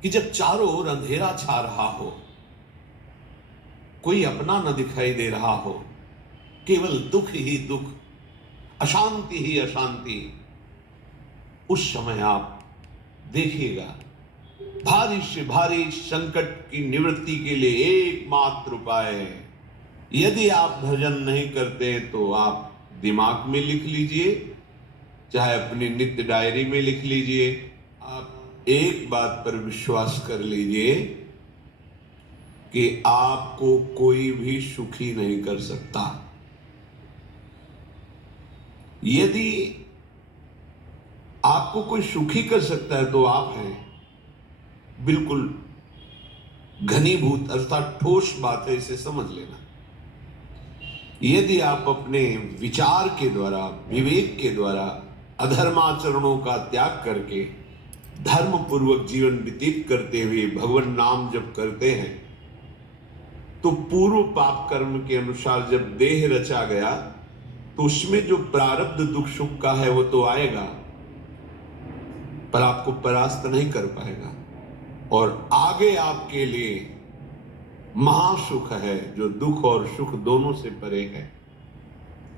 कि जब चारों ओर अंधेरा छा रहा हो, कोई अपना न दिखाई दे रहा हो, केवल दुख ही दुख, अशांति ही अशांति, उस समय आप देखिएगा भारी से भारी संकट की निवृत्ति के लिए एकमात्र उपाय है। यदि आप भजन नहीं करते तो आप दिमाग में लिख लीजिए, चाहे अपनी नित्य डायरी में लिख लीजिए। आप एक बात पर विश्वास कर लीजिए कि आपको कोई भी सुखी नहीं कर सकता। यदि आपको कोई सुखी कर सकता है तो आप हैं। बिल्कुल घनीभूत अर्थात ठोस बात है, इसे समझ लेना। यदि आप अपने विचार के द्वारा, विवेक के द्वारा अधर्माचरणों का त्याग करके धर्म पूर्वक जीवन व्यतीत करते हुए भगवान नाम जप करते हैं, तो पूर्व पाप कर्म के अनुसार जब देह रचा गया तो उसमें जो प्रारब्ध दुख सुख का है वो तो आएगा, पर आपको परास्त नहीं कर पाएगा। और आगे आपके लिए महासुख है जो दुख और सुख दोनों से परे है।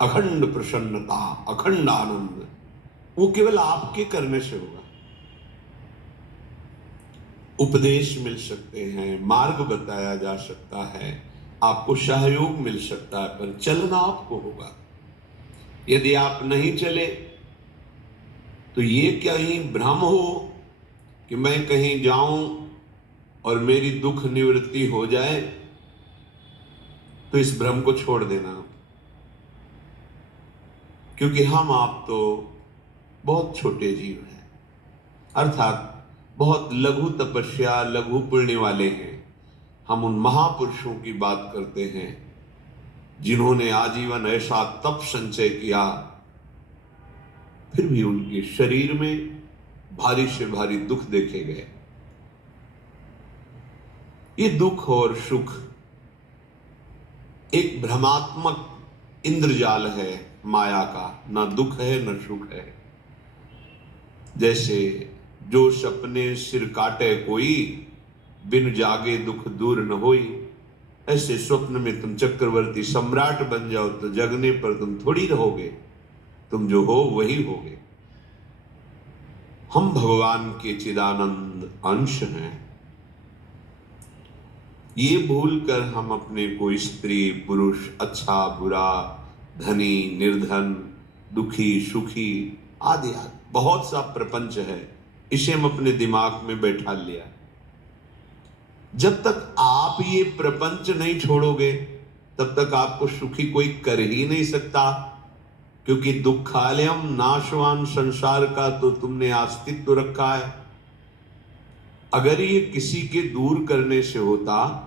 अखंड प्रसन्नता, अखंड आनंद, वो केवल आपके करने से होगा। उपदेश मिल सकते हैं, मार्ग बताया जा सकता है, आपको सहयोग मिल सकता है, पर चलना आपको होगा। यदि आप नहीं चले तो ये कहीं भ्रम हो कि मैं कहीं जाऊं और मेरी दुख निवृत्ति हो जाए, तो इस भ्रम को छोड़ देना। क्योंकि हम आप तो बहुत छोटे जीव हैं, अर्थात बहुत लघु तपस्या, लघु पुण्य वाले हैं। हम उन महापुरुषों की बात करते हैं जिन्होंने आजीवन ऐसा तप संचय किया, फिर भी उनके शरीर में भारी से भारी दुख देखे गए। ये दुख और सुख एक भ्रमात्मक इंद्रजाल है माया का, ना दुख है न सुख है। जैसे जो सपने सिर काटे कोई, बिन जागे दुख दूर न होई। ऐसे स्वप्न में तुम चक्रवर्ती सम्राट बन जाओ तो जगने पर तुम थोड़ी रहोगे, तुम जो हो वही होगे। हम भगवान के चिदानंद अंश हैं। ये भूलकर हम अपने को स्त्री पुरुष, अच्छा बुरा, धनी निर्धन, दुखी सुखी आदि आदि बहुत सा प्रपंच है, इसे हम अपने दिमाग में बैठा लिया। जब तक आप ये प्रपंच नहीं छोड़ोगे तब तक आपको सुखी कोई कर ही नहीं सकता, क्योंकि दुखालयम नाशवान संसार का तो तुमने अस्तित्व रखा है। अगर ये किसी के दूर करने से होता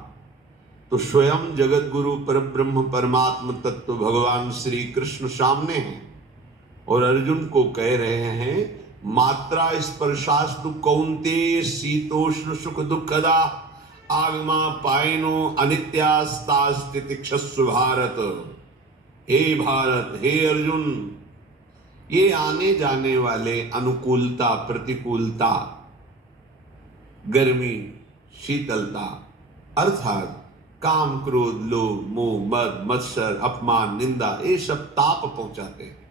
तो स्वयं जगत गुरु परब्रह्म परमात्म तत्व भगवान श्री कृष्ण सामने हैं और अर्जुन को कह रहे हैं, मात्रा स्पर्शास्तु कौन्तेय शीतोष्ण सुख दुखदा आगमा पायनो अनित्यास्तास्तितिक्षस्व भारत। हे भारत, हे अर्जुन, ये आने जाने वाले अनुकूलता प्रतिकूलता, गर्मी शीतलता, अर्थात काम क्रोध लोभ मोह मद मत्सर अपमान निंदा, ये सब ताप पहुंचाते हैं।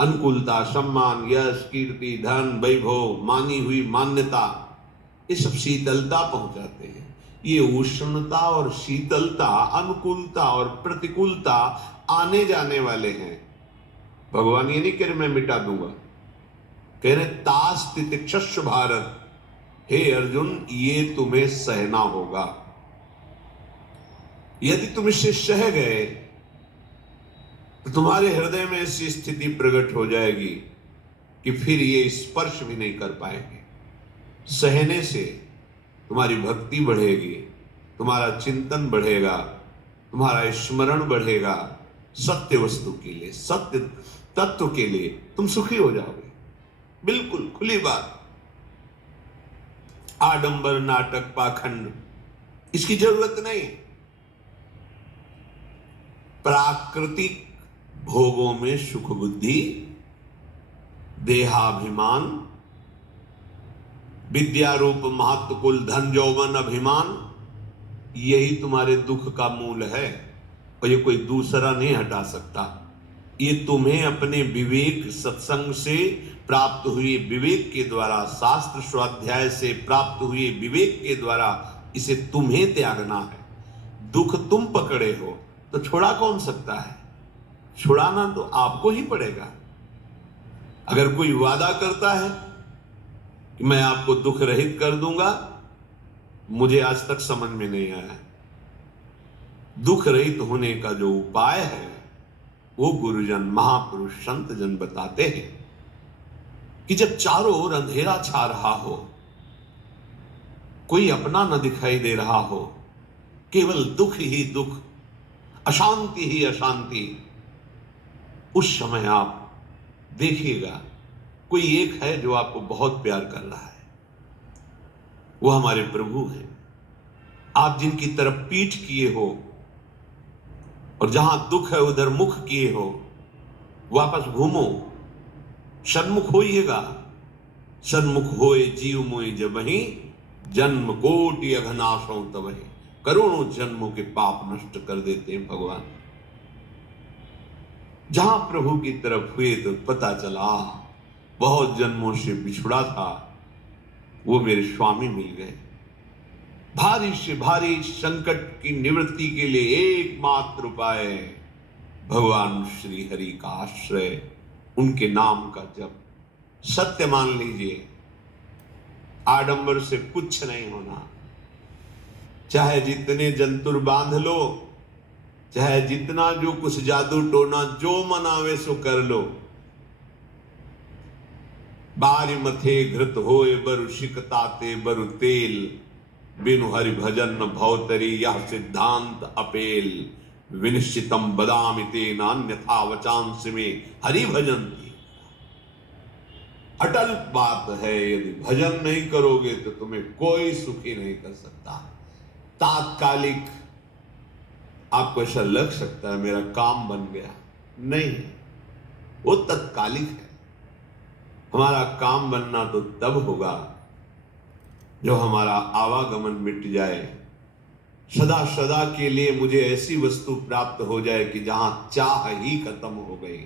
अनुकूलता सम्मान यश कीर्ति धन वैभव मानी हुई मान्यता, ये सब शीतलता पहुंचाते हैं। ये उष्णता और शीतलता, अनुकूलता और प्रतिकूलता आने जाने वाले हैं। भगवान ये नहीं कह रहे मैं मिटा दूंगा, कह रहे तास तितिक्षस्व भारत, हे अर्जुन ये तुम्हें सहना होगा। यदि तुम इसे सह गए तो तुम्हारे हृदय में ऐसी स्थिति प्रकट हो जाएगी कि फिर ये स्पर्श भी नहीं कर पाएंगे। सहने से तुम्हारी भक्ति बढ़ेगी, तुम्हारा चिंतन बढ़ेगा, तुम्हारा स्मरण बढ़ेगा, सत्य वस्तु के लिए, सत्य तत्व के लिए तुम सुखी हो जाओगे। बिल्कुल खुली बात। आडंबर नाटक पाखंड इसकी जरूरत नहीं। प्राकृतिक भोगों में सुख बुद्धि, देहाभिमान, विद्या रूप महत्व कुल धन यौवन अभिमान, यही तुम्हारे दुख का मूल है और ये कोई दूसरा नहीं हटा सकता। ये तुम्हें अपने विवेक सत्संग से प्राप्त हुए विवेक के द्वारा, शास्त्र स्वाध्याय से प्राप्त हुए विवेक के द्वारा इसे तुम्हें त्यागना है। दुख तुम पकड़े हो तो छुड़ा कौन सकता है? छुड़ाना तो आपको ही पड़ेगा। अगर कोई वादा करता है कि मैं आपको दुख रहित कर दूंगा, मुझे आज तक समझ में नहीं आया। दुख रहित होने का जो उपाय है वो गुरुजन, महापुरुष, संत जन बताते हैं कि जब चारों ओर अंधेरा छा रहा हो, कोई अपना न दिखाई दे रहा हो, केवल दुख ही दुख, अशांति ही अशांति, उस समय आप देखिएगा कोई एक है जो आपको बहुत प्यार कर रहा है। वो हमारे प्रभु हैं। आप जिनकी तरफ पीठ किए हो और जहां दुख है उधर मुख किए हो, वापस घूमो, सन्मुख होइएगा। सन्मुख होए जीव मोए जबहि, जन्म कोटि अघनाशों तबहि। करोड़ों जन्मों के पाप नष्ट कर देते हैं भगवान। जहां प्रभु की तरफ हुए तो पता चला बहुत जन्मों से बिछुड़ा था, वो मेरे स्वामी मिल गए। भारी से भारी संकट की निवृत्ति के लिए एकमात्र उपाय भगवान श्री हरि का आश्रय, उनके नाम का जप। सत्य मान लीजिए, आडंबर से कुछ नहीं होना। चाहे जितने जंतुर बांध लो, चाहे जितना जो कुछ जादू टोना जो मनावे सो कर लो, बारी मथे घृत होए बरु शिकताते बरु तेल, बिनु हरि भजन भवतरी यह सिद्धांत अपेल। विनिश्चितम बदामिते नान्यथा वचांस में हरि भजन की। अटल बात है, यदि भजन नहीं करोगे तो तुम्हें कोई सुखी नहीं कर सकता। तात्कालिक आपको ऐसा लग सकता है मेरा काम बन गया, नहीं, वो तत्कालिक है। हमारा काम बनना तो तब होगा जो हमारा आवागमन मिट जाए, सदा सदा के लिए मुझे ऐसी वस्तु प्राप्त हो जाए कि जहां चाह ही खत्म हो गई,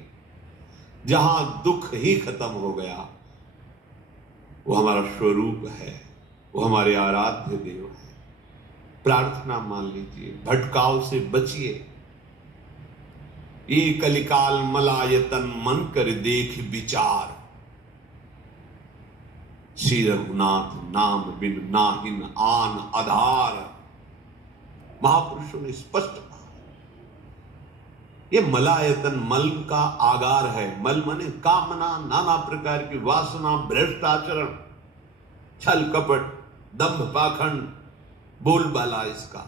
जहां दुख ही खत्म हो गया। वो हमारा स्वरूप है, वो हमारे आराध्य देव है। प्रार्थना मान लीजिए, भटकाव से बचिए। ये कलिकाल मलायतन मन कर देख विचार, श्री रघुनाथ नाम बिन नाहिन आन आधार। महापुरुषों ने स्पष्ट कहा, ये मलायतन मल का आगार है। मल माने कामना, नाना प्रकार की वासना, भ्रष्टाचरण, छल कपट, दंभ पाखंड, बोलबाला इसका।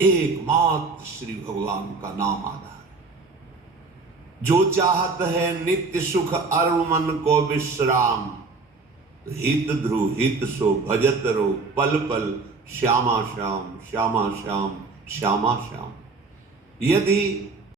एकमात्र श्री भगवान का नाम आधार। जो चाहत है नित्य सुख अरु मन को विश्राम, हित ध्रुव हित सो भजत रो पल पल, श्यामा श्याम श्यामा श्याम श्यामा श्याम। यदि